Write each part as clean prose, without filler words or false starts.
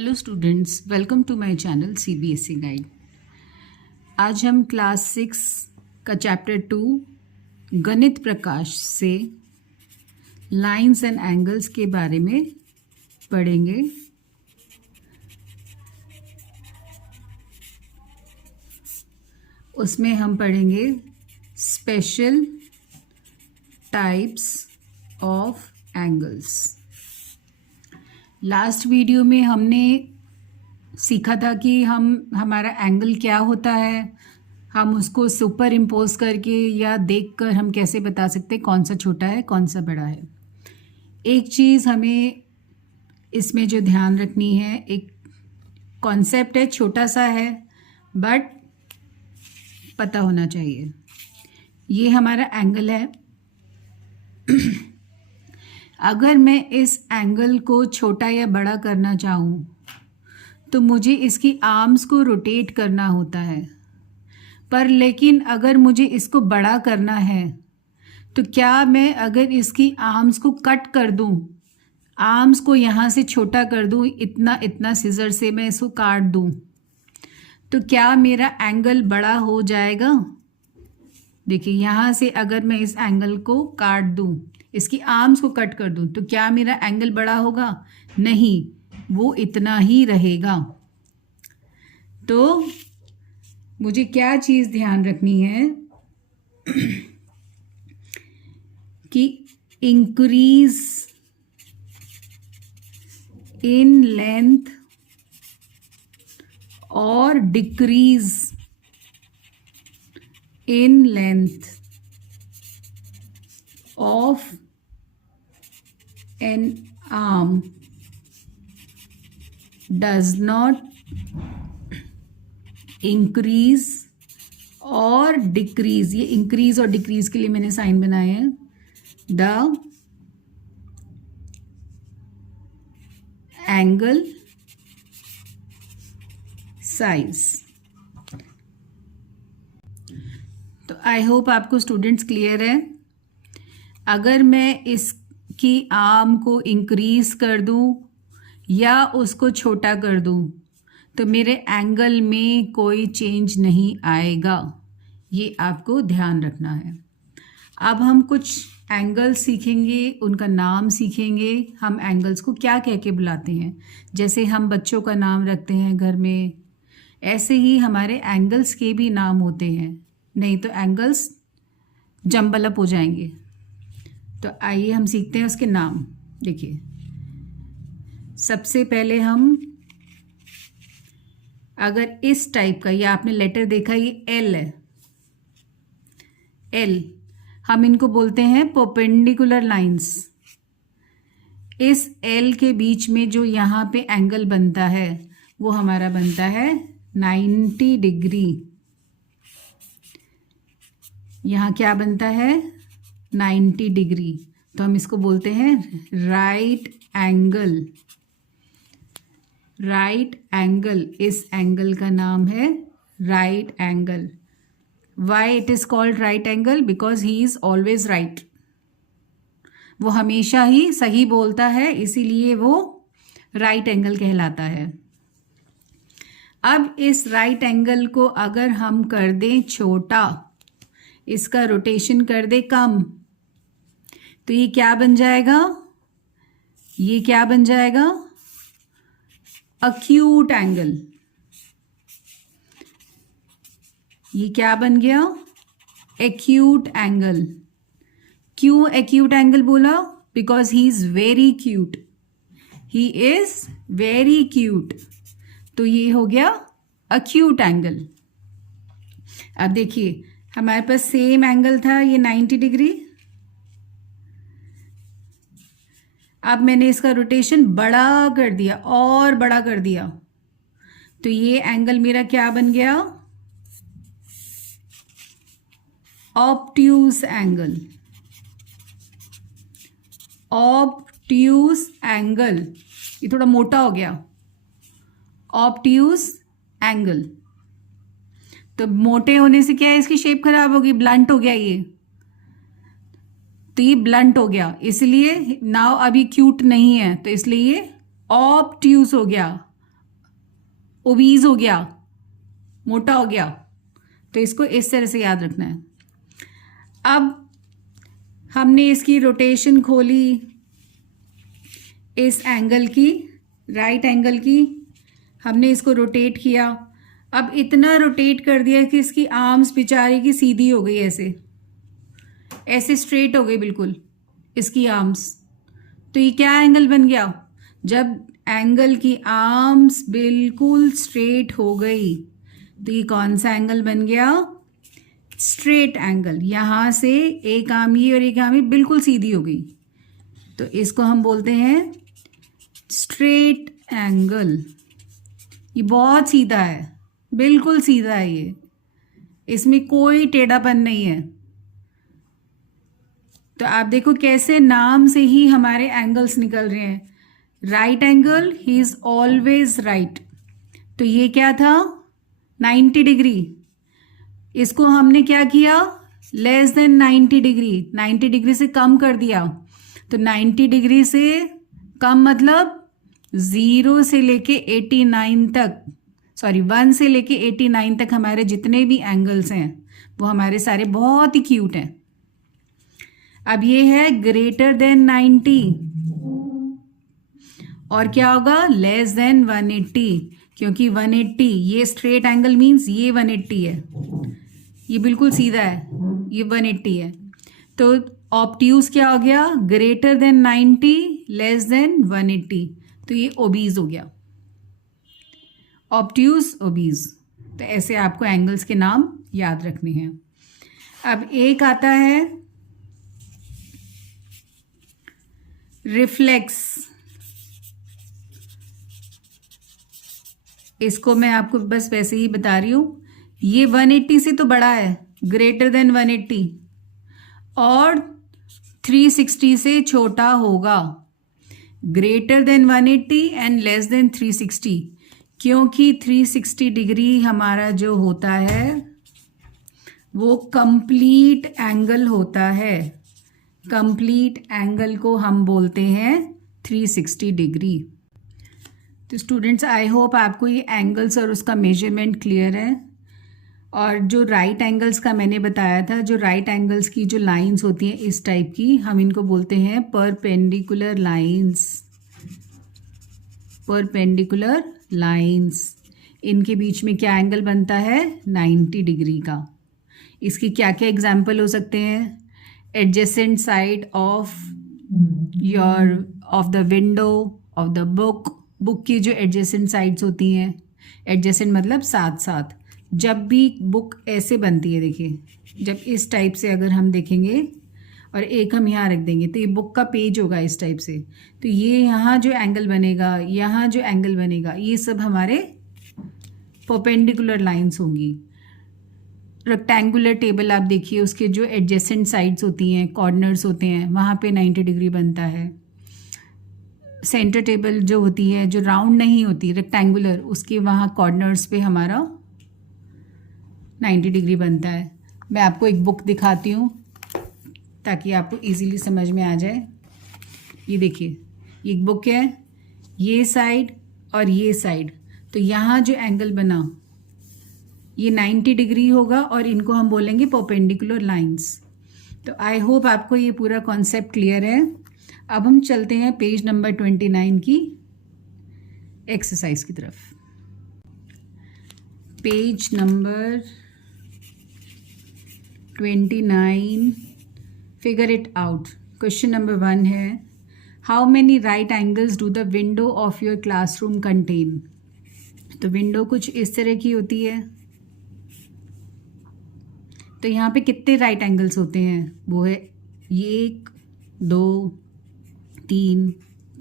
Hello students, welcome to my channel CBSE guide. आज हम class 6 का चैप्टर 2 गणित प्रकाश से लाइंस एंड एंगल्स के बारे में पढ़ेंगे। उसमें हम पढ़ेंगे special types of angles. Last video में हमने सीखा था कि हमारा एंगल क्या होता है, हम उसको सुपर इम्पोज करके या देखकर हम कैसे बता सकते हैं कौन सा छोटा है कौन सा बड़ा है। एक चीज़ हमें इसमें जो ध्यान रखनी है, एक कॉन्सेप्ट है, छोटा सा है बट पता होना चाहिए। ये हमारा एंगल है। अगर मैं इस एंगल को छोटा या बड़ा करना चाहूँ तो मुझे इसकी आर्म्स को रोटेट करना होता है, पर लेकिन अगर मुझे इसको बड़ा करना है तो क्या मैं अगर इसकी आर्म्स को कट कर दूँ, आर्म्स को यहाँ से छोटा कर दूँ, इतना सिजर से मैं इसको काट दूँ, तो क्या मेरा एंगल बड़ा हो जाएगा? देखिए, यहाँ से अगर मैं इस एंगल को काट दूँ, इसकी आर्म्स को कट कर दूं, तो क्या मेरा एंगल बड़ा होगा? नहीं, वो इतना ही रहेगा। तो मुझे क्या चीज़ ध्यान रखनी है कि इंक्रीज इन लेंथ और decrease in length of an arm does not increase or decrease। ये increase और decrease के लिए मैंने साइन बनाए हैं। The angle size। तो आई होप आपको स्टूडेंट्स क्लियर है। अगर मैं इसकी आर्म को इंक्रीज कर दूं या उसको छोटा कर दूं तो मेरे एंगल में कोई चेंज नहीं आएगा। ये आपको ध्यान रखना है। अब हम कुछ एंगल्स सीखेंगे, उनका नाम सीखेंगे। हम एंगल्स को क्या कह के बुलाते हैं, जैसे हम बच्चों का नाम रखते हैं घर में, ऐसे ही हमारे एंगल्स के भी नाम होते हैं, नहीं तो एंगल्स जंबल अप हो जाएंगे। तो आइए हम सीखते हैं उसके नाम। देखिए, सबसे पहले हम अगर इस टाइप का, ये आपने लेटर देखा, ये एल है, एल, हम इनको बोलते हैं परपेंडिकुलर लाइंस। इस एल के बीच में जो यहाँ पे एंगल बनता है वो हमारा बनता है 90 डिग्री। यहाँ क्या बनता है? 90 डिग्री। तो हम इसको बोलते हैं राइट एंगल। राइट एंगल, इस एंगल का नाम है right angle. Why it is called right angle? Because he is always right. वो हमेशा ही सही बोलता है, इसीलिए वो राइट एंगल कहलाता है। अब इस राइट एंगल को अगर हम कर दें छोटा, इसका रोटेशन कर दे कम, तो ये क्या बन जाएगा? ये क्या बन जाएगा? Acute angle. ये क्या बन गया? Acute angle. क्यों एक्यूट एंगल बोला? Because he is very cute. He is very cute. तो ये हो गया एक्यूट एंगल। अब देखिए, हमारे पास सेम एंगल था, ये 90 डिग्री। अब मैंने इसका रोटेशन बड़ा कर दिया और बड़ा कर दिया, तो ये एंगल मेरा क्या बन गया? Obtuse angle. ऑब्ट्यूज एंगल, ये थोड़ा मोटा हो गया। ऑब्ट्यूज एंगल, तो मोटे होने से क्या है, इसकी शेप खराब होगी, ब्लंट हो गया ये। तो ये ब्लंट हो गया, इसलिए नाउ अभी क्यूट नहीं है, तो इसलिए ये ऑब्ट्यूज हो गया। ओबीज हो गया, मोटा हो गया। तो इसको इस तरह से याद रखना है। अब हमने इसकी रोटेशन खोली, इस एंगल की, राइट एंगल की, हमने इसको रोटेट किया। अब इतना रोटेट कर दिया कि इसकी आर्म्स बेचारे की सीधी हो गई, ऐसे ऐसे स्ट्रेट हो गई बिल्कुल इसकी आर्म्स। तो ये क्या एंगल बन गया? जब एंगल की आर्म्स बिल्कुल स्ट्रेट हो गई तो ये कौन सा एंगल बन गया? Straight angle. यहां से एक आर्म ये और एक आर्म ये बिल्कुल सीधी हो गई, तो इसको हम बोलते हैं स्ट्रेट एंगल। ये बहुत सीधा है, बिल्कुल सीधा है ये, इसमें कोई टेढ़ापन नहीं है। तो आप देखो कैसे नाम से ही हमारे एंगल्स निकल रहे हैं। Right angle, he is always right. तो ये क्या था? 90 डिग्री। इसको हमने क्या किया? लेस देन 90 डिग्री, 90 डिग्री से कम कर दिया। तो 90 डिग्री से कम मतलब 0 से लेके 89 तक, सॉरी 1 से लेके 89 तक हमारे जितने भी एंगल्स हैं वो हमारे सारे बहुत ही क्यूट हैं। अब ये है ग्रेटर देन 90, और क्या होगा? लेस देन 180, क्योंकि 180 ये स्ट्रेट एंगल मीन्स ये 180 है, ये बिल्कुल सीधा है, ये 180 है। तो ऑब्ट्यूज क्या हो गया? Greater than 90, less than 180। तो ये ओबीज हो गया, ऑब्ट्यूज, ओबीज। तो ऐसे आपको एंगल्स के नाम याद रखने हैं। अब एक आता है रिफ्लेक्स। इसको मैं आपको बस वैसे ही बता रही हूं। ये 180 से तो बड़ा है, ग्रेटर देन 180, और 360 से छोटा होगा। Greater than 180 and less than 360, क्योंकि 360 डिग्री हमारा जो होता है वो कंप्लीट एंगल होता है। कंप्लीट एंगल को हम बोलते हैं 360 डिग्री। तो स्टूडेंट्स, आई होप आपको ये एंगल्स और उसका मेजरमेंट क्लियर है। और जो राइट एंगल्स का मैंने बताया था, जो राइट एंगल्स की जो लाइंस होती हैं इस टाइप की, हम इनको बोलते हैं परपेंडिकुलर लाइंस। परपेंडिकुलर लाइंस, इनके बीच में क्या एंगल बनता है? 90 डिग्री का। इसकी क्या क्या एग्जाम्पल हो सकते हैं? Adjacent side of of the window, of the book. Book की जो एडजेसेंट साइड्स होती हैं, एडजेसेंट मतलब साथ साथ। जब भी बुक ऐसे बनती है, देखिए, जब इस टाइप से अगर हम देखेंगे और एक हम यहाँ रख देंगे तो ये बुक का पेज होगा इस टाइप से। तो ये यहाँ जो एंगल बनेगा, यहाँ जो एंगल बनेगा, ये सब हमारे परपेंडिकुलर लाइंस होंगी। रेक्टेंगुलर टेबल आप देखिए, उसके जो एडजेसेंट साइड्स होती हैं, कॉर्नर्स होते हैं, वहाँ पे 90 डिग्री बनता है। सेंटर टेबल जो होती है, जो राउंड नहीं होती, रेक्टेंगुलर, उसके वहाँ कॉर्नर्स पे हमारा 90 डिग्री बनता है। मैं आपको एक बुक दिखाती हूँ ताकि आपको इजीली समझ में आ जाए। ये देखिए, ये एक बुक है, ये साइड और ये साइड। तो यहाँ जो एंगल बना ये 90 डिग्री होगा और इनको हम बोलेंगे परपेंडिकुलर लाइंस। तो आई होप आपको ये पूरा कॉन्सेप्ट क्लियर है। अब हम चलते हैं पेज नंबर 29 की एक्सरसाइज की तरफ। Page number 29, figure it out. Question number 1 है, how many right angles do the window of your classroom contain. तो विंडो कुछ इस तरह की होती है। तो यहाँ पे कितने राइट एंगल्स होते हैं? वो है 1, 2, 3,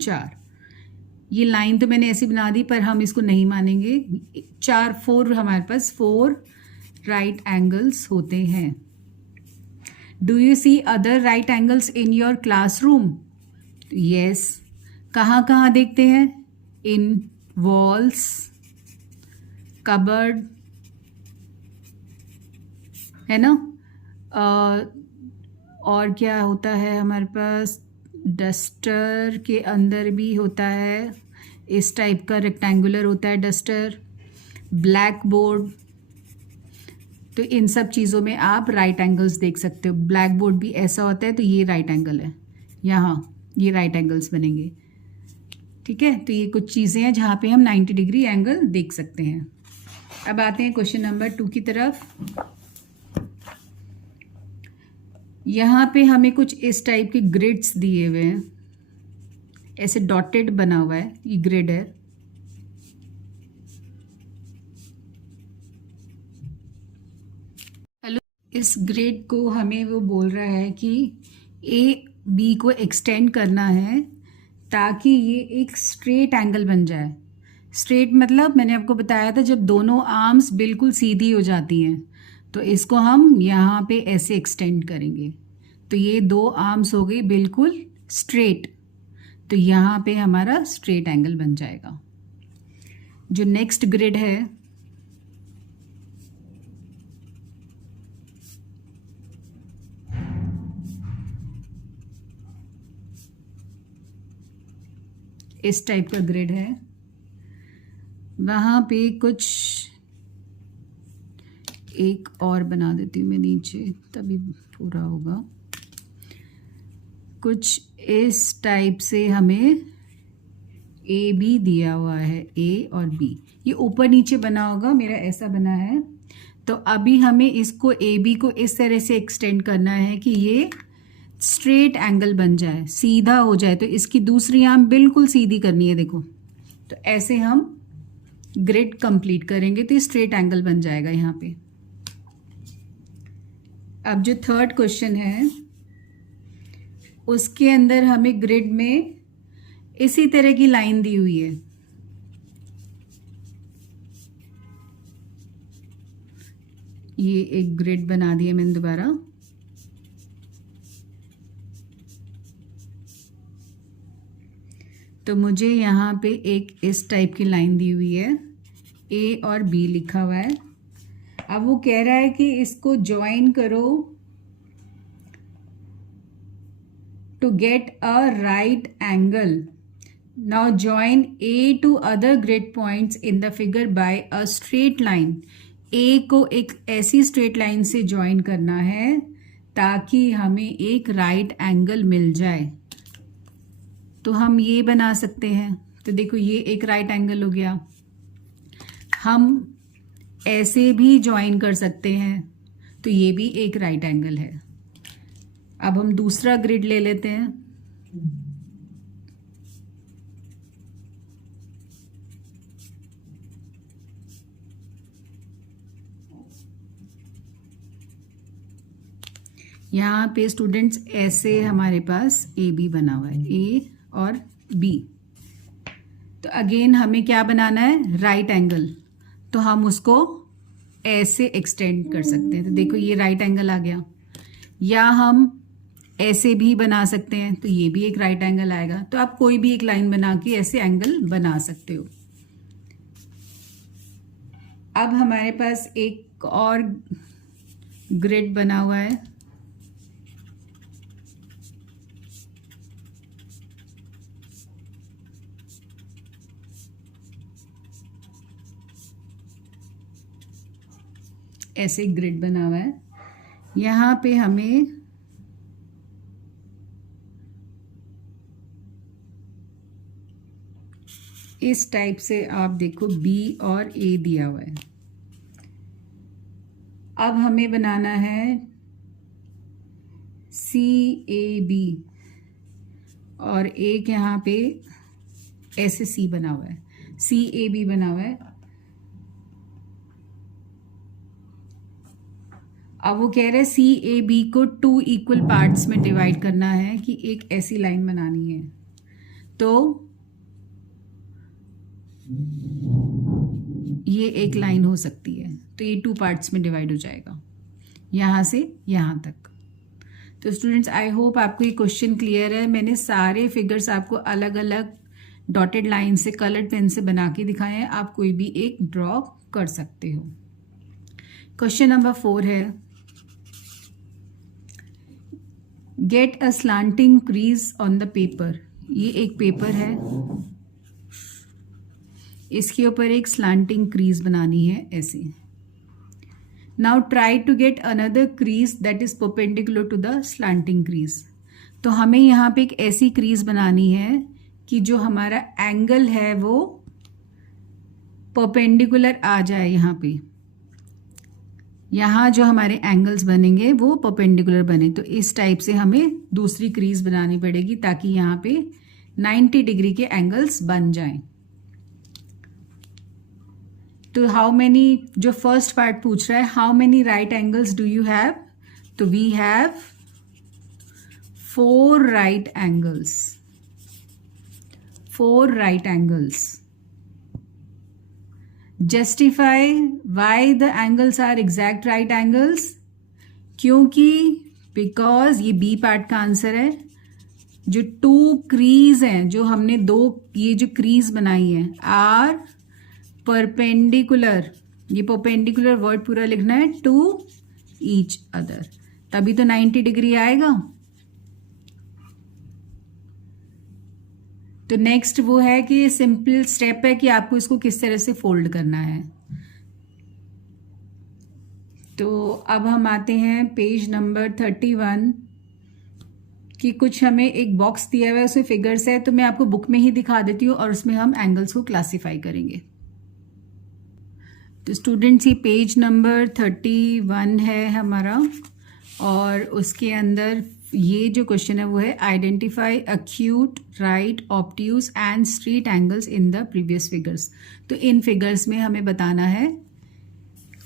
4। ये लाइन तो मैंने ऐसी बना दी, पर हम इसको नहीं मानेंगे। 4 हमारे पास 4 राइट एंगल्स होते हैं। Do you see other right angles in your classroom? Yes. कहाँ कहाँ देखते हैं? इन वॉल्स, कबर्ड, है ना। और क्या होता है हमारे पास? डस्टर के अंदर भी होता है, इस टाइप का रेक्टेंगुलर होता है डस्टर। ब्लैक बोर्ड, तो इन सब चीज़ों में आप राइट एंगल्स देख सकते हो। ब्लैक बोर्ड भी ऐसा होता है, तो ये राइट एंगल है, यहाँ ये राइट एंगल्स बनेंगे। ठीक है, तो ये कुछ चीज़ें हैं जहाँ पे हम 90 डिग्री एंगल देख सकते हैं। अब आते हैं क्वेश्चन नंबर 2 की तरफ। यहाँ पे हमें कुछ इस टाइप के ग्रिड्स दिए हुए हैं, ऐसे डॉटेड बना हुआ है, ये ग्रिड है। हेलो, इस ग्रिड को हमें वो बोल रहा है कि ए बी को एक्सटेंड करना है ताकि ये एक स्ट्रेट एंगल बन जाए। स्ट्रेट मतलब मैंने आपको बताया था जब दोनों आर्म्स बिल्कुल सीधी हो जाती हैं, तो इसको हम यहाँ पे ऐसे एक्सटेंड करेंगे, तो ये दो आर्म्स हो गई बिल्कुल स्ट्रेट, तो यहाँ पे हमारा स्ट्रेट एंगल बन जाएगा। जो नेक्स्ट ग्रिड है, इस टाइप का ग्रिड है, वहाँ पे कुछ एक और बना देती हूँ मैं नीचे, तभी पूरा होगा। कुछ इस टाइप से हमें ए बी दिया हुआ है, ए और बी, ये ऊपर नीचे बना होगा, मेरा ऐसा बना है। तो अभी हमें इसको ए बी को इस तरह से एक्सटेंड करना है कि ये स्ट्रेट एंगल बन जाए, सीधा हो जाए, तो इसकी दूसरी आर्म बिल्कुल सीधी करनी है, देखो। तो ऐसे हम ग्रिड कंप्लीट करेंगे तो स्ट्रेट एंगल बन जाएगा यहाँ पे। अब जो थर्ड क्वेश्चन है उसके अंदर हमें ग्रिड में इसी तरह की लाइन दी हुई है, ये एक ग्रिड बना दिया मैंने दोबारा। तो मुझे यहाँ पे एक इस टाइप की लाइन दी हुई है, ए और बी लिखा हुआ है। अब वो कह रहा है कि इसको ज्वाइन करो to get a right angle. Now join A to other grid points in the figure by a straight line. A को एक ऐसी स्ट्रेट लाइन से ज्वाइन करना है ताकि हमें एक राइट एंगल मिल जाए। तो हम ये बना सकते हैं, तो देखो ये एक राइट एंगल हो गया। हम ऐसे भी ज्वाइन कर सकते हैं, तो ये भी एक राइट एंगल है। अब हम दूसरा ग्रिड ले लेते हैं। यहाँ पे स्टूडेंट्स ऐसे हमारे पास ए बी बना हुआ है, ए और बी। तो अगेन हमें क्या बनाना है, राइट एंगल, तो हम उसको ऐसे एक्सटेंड कर सकते हैं। तो देखो ये राइट एंगल आ गया, या हम ऐसे भी बना सकते हैं, तो ये भी एक राइट एंगल आएगा। तो आप कोई भी एक लाइन बना के ऐसे एंगल बना सकते हो। अब हमारे पास एक और ग्रिड बना हुआ है, ऐसे ग्रिड बना हुआ है। यहाँ पे हमें इस टाइप से आप देखो बी और ए दिया हुआ है। अब हमें बनाना है सी ए बी, और एक यहाँ पे ऐसे सी बना हुआ है, सी ए बी बना हुआ है। अब वो कह रहे हैं सी ए बी को 2 इक्वल पार्ट्स में डिवाइड करना है, कि एक ऐसी लाइन बनानी है। तो ये एक लाइन हो सकती है, तो ये 2 पार्ट्स में डिवाइड हो जाएगा, यहाँ से यहाँ तक। तो स्टूडेंट्स आई होप आपको ये क्वेश्चन क्लियर है। मैंने सारे फिगर्स आपको अलग अलग डॉटेड लाइन से कलर्ड पेन से बना के दिखाए हैं, आप कोई भी एक ड्रॉ कर सकते हो। क्वेश्चन नंबर 4 है, get a slanting crease on the paper. ये एक पेपर है, इसके ऊपर एक स्लांटिंग क्रीज बनानी है ऐसे. Now try to get another crease that is perpendicular to the slanting crease. तो हमें यहाँ पे एक ऐसी क्रीज बनानी है कि जो हमारा एंगल है वो परपेंडिकुलर आ जाए. यहाँ जो हमारे एंगल्स बनेंगे वो परपेंडिकुलर बने. तो इस टाइप से हमें दूसरी क्रीज बनानी पड़ेगी ताकि यहाँ पे 90 डिग्री के एंगल्स बन जाएं. तो हाउ मेनी, जो फर्स्ट पार्ट पूछ रहा है how many right angles do you have, तो we have 4 right angles. 4 right angles. Justify why the angles are exact right angles. क्योंकि बिकॉज ये बी पार्ट का आंसर है. जो 2 क्रीज हैं, जो हमने 2 ये जो क्रीज बनाई है आर परपेंडिकुलर. ये परपेंडिकुलर वर्ड पूरा लिखना है टू ईच अदर, तभी तो 90 डिग्री आएगा. तो नेक्स्ट वो है कि सिंपल स्टेप है कि आपको इसको किस तरह से फोल्ड करना है. तो अब हम आते हैं पेज नंबर 31 कि कुछ हमें एक बॉक्स दिया हुआ है, उसमें फिगर्स है. तो मैं आपको बुक में ही दिखा देती हूँ और उसमें हम एंगल्स को क्लासिफाई करेंगे. तो स्टूडेंट्स ये पेज नंबर 31 है हमारा और उसके अंदर ये जो क्वेश्चन है वो है identify acute, right, obtuse and straight angles in the previous figures. तो इन फिगर्स में हमें बताना है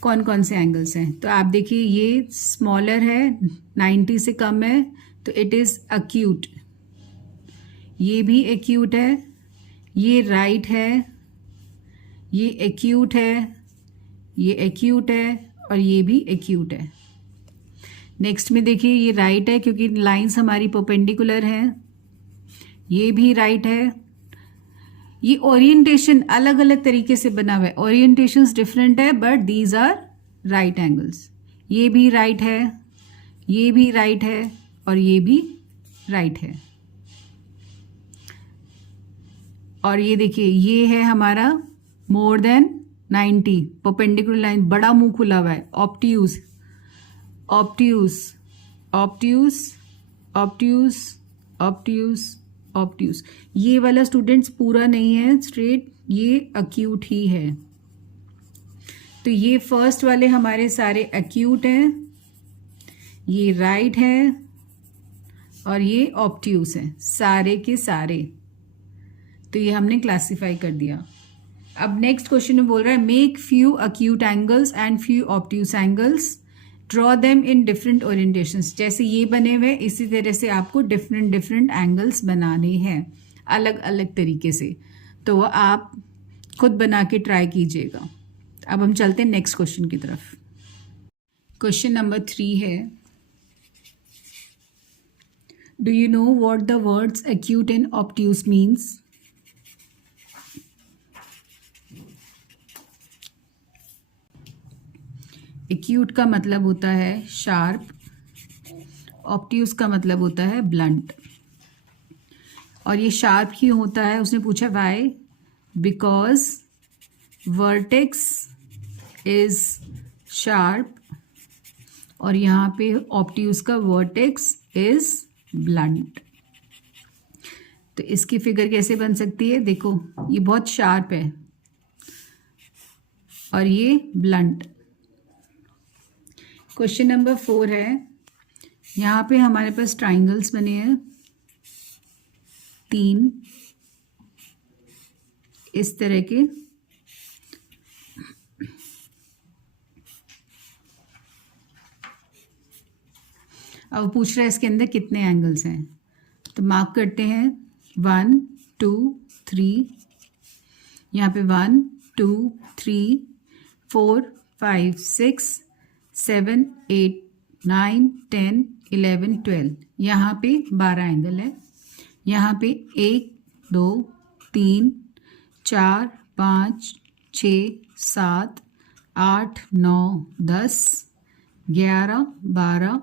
कौन कौन से एंगल्स हैं. तो आप देखिए ये स्मॉलर है, 90 से कम है, तो इट इज़ अक्यूट. ये भी एक्यूट है, ये राइट है, ये एक्यूट है, ये एक्यूट है और ये भी एक्यूट है. नेक्स्ट में देखिए ये राइट है क्योंकि लाइंस हमारी परपेंडिकुलर हैं. ये भी राइट है. ये ओरिएंटेशन अलग अलग तरीके से बना हुआ है, ओरिएंटेशंस डिफरेंट है but these are right angles. ये भी राइट है, ये भी राइट है और ये भी राइट है. और ये देखिए ये है हमारा मोर देन 90 परपेंडिकुलर लाइन, बड़ा मुंह खुला हुआ है, obtuse, obtuse, obtuse, obtuse, obtuse, obtuse. ये वाला स्टूडेंट्स पूरा नहीं है स्ट्रेट, ये अक्यूट ही है. तो ये फर्स्ट वाले हमारे सारे अक्यूट हैं, ये राइट है और ये ऑब्ट्यूज है, सारे के सारे. तो ये हमने क्लासिफाई कर दिया. अब नेक्स्ट क्वेश्चन में बोल रहा है make few acute angles and few obtuse angles, draw them in different orientations. जैसे ये बने हुए इसी तरह से आपको डिफरेंट डिफरेंट एंगल्स बनाने हैं अलग अलग तरीके से. तो आप खुद बना के ट्राई कीजिएगा. अब हम चलते हैं नेक्स्ट क्वेश्चन की तरफ. क्वेश्चन नंबर 3 है, do you know what the words acute and obtuse means? Acute का मतलब होता है शार्प, ऑब्ट्यूज का मतलब होता है ब्लंट. और ये शार्प ही होता है. उसने पूछा why, because vertex is sharp और यहाँ पे ऑब्ट्यूज का वर्टेक्स इज ब्लंट. तो इसकी फिगर कैसे बन सकती है, देखो ये बहुत शार्प है और ये ब्लंट. क्वेश्चन नंबर 4 है, यहाँ पे हमारे पास ट्राइंगल्स बने हैं 3 इस तरह के. अब पूछ रहा है इसके अंदर कितने एंगल्स हैं. तो मार्क करते हैं 1 2 3, यहाँ पे 1 2 3 4 5 6 7 8 9 10 11 12. यहाँ पे 12 एंगल है. यहाँ पे 1 2 3 4 5 6 7 8 9 10 11 12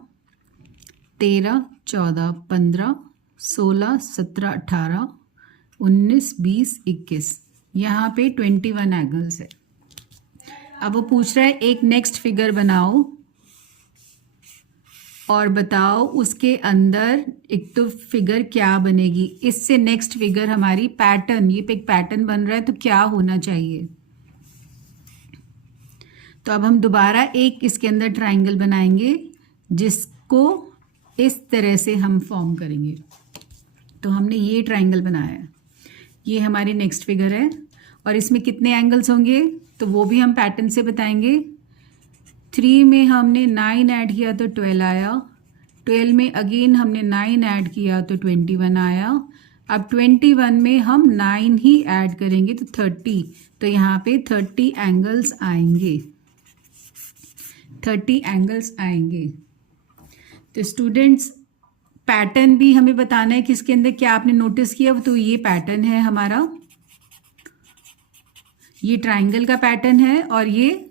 13 14 15 16 17 18 19 20 21. यहाँ पे 21 एंगल्स है। अब वो पूछ रहा है एक नेक्स्ट फिगर बनाओ और बताओ उसके अंदर एक तो फिगर क्या बनेगी। इससे नेक्स्ट फिगर हमारी पैटर्न, ये पे एक पैटर्न बन रहा है तो क्या होना चाहिए। तो अब हम दोबारा एक इसके अंदर ट्राइंगल बनाएंगे जिसको इस तरह से हम फॉर्म करेंगे। तो हमने ये ट्राइंगल बनाया है, ये हमारी नेक्स्ट फिगर है और इसमें कितने एंगल्स होंगे तो वो भी हम पैटर्न से बताएंगे। 3 में हमने 9 ऐड किया तो 12 आया, 12 में अगेन हमने 9 ऐड किया तो 21 आया। अब 21 में हम 9 ही ऐड करेंगे तो 30, तो यहाँ पे 30 एंगल्स आएंगे, 30 एंगल्स आएंगे। तो स्टूडेंट्स पैटर्न भी हमें बताना है कि इसके अंदर क्या आपने नोटिस किया। तो ये पैटर्न है हमारा, ये ट्राइंगल का पैटर्न है और ये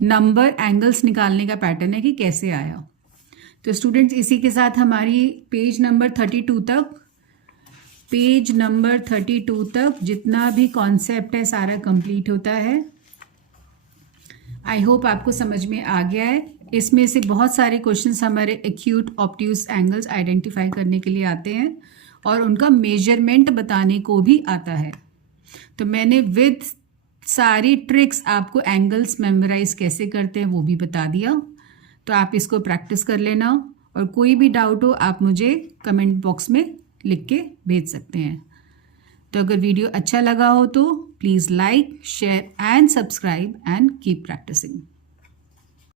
नंबर एंगल्स निकालने का पैटर्न है कि कैसे आया। तो स्टूडेंट्स इसी के साथ हमारी पेज नंबर 32 तक जितना भी कॉन्सेप्ट है सारा कंप्लीट होता है। आई होप आपको समझ में आ गया है। इसमें से बहुत सारे क्वेश्चंस हमारे एक्यूट ऑब्ट्यूज एंगल्स आइडेंटिफाई करने के लिए आते हैं और उनका मेजरमेंट बताने को भी आता है। तो मैंने विद सारी ट्रिक्स आपको एंगल्स मेमोराइज कैसे करते हैं वो भी बता दिया। तो आप इसको प्रैक्टिस कर लेना और कोई भी डाउट हो आप मुझे कमेंट बॉक्स में लिख के भेज सकते हैं। तो अगर वीडियो अच्छा लगा हो तो please like, share and subscribe and keep practising.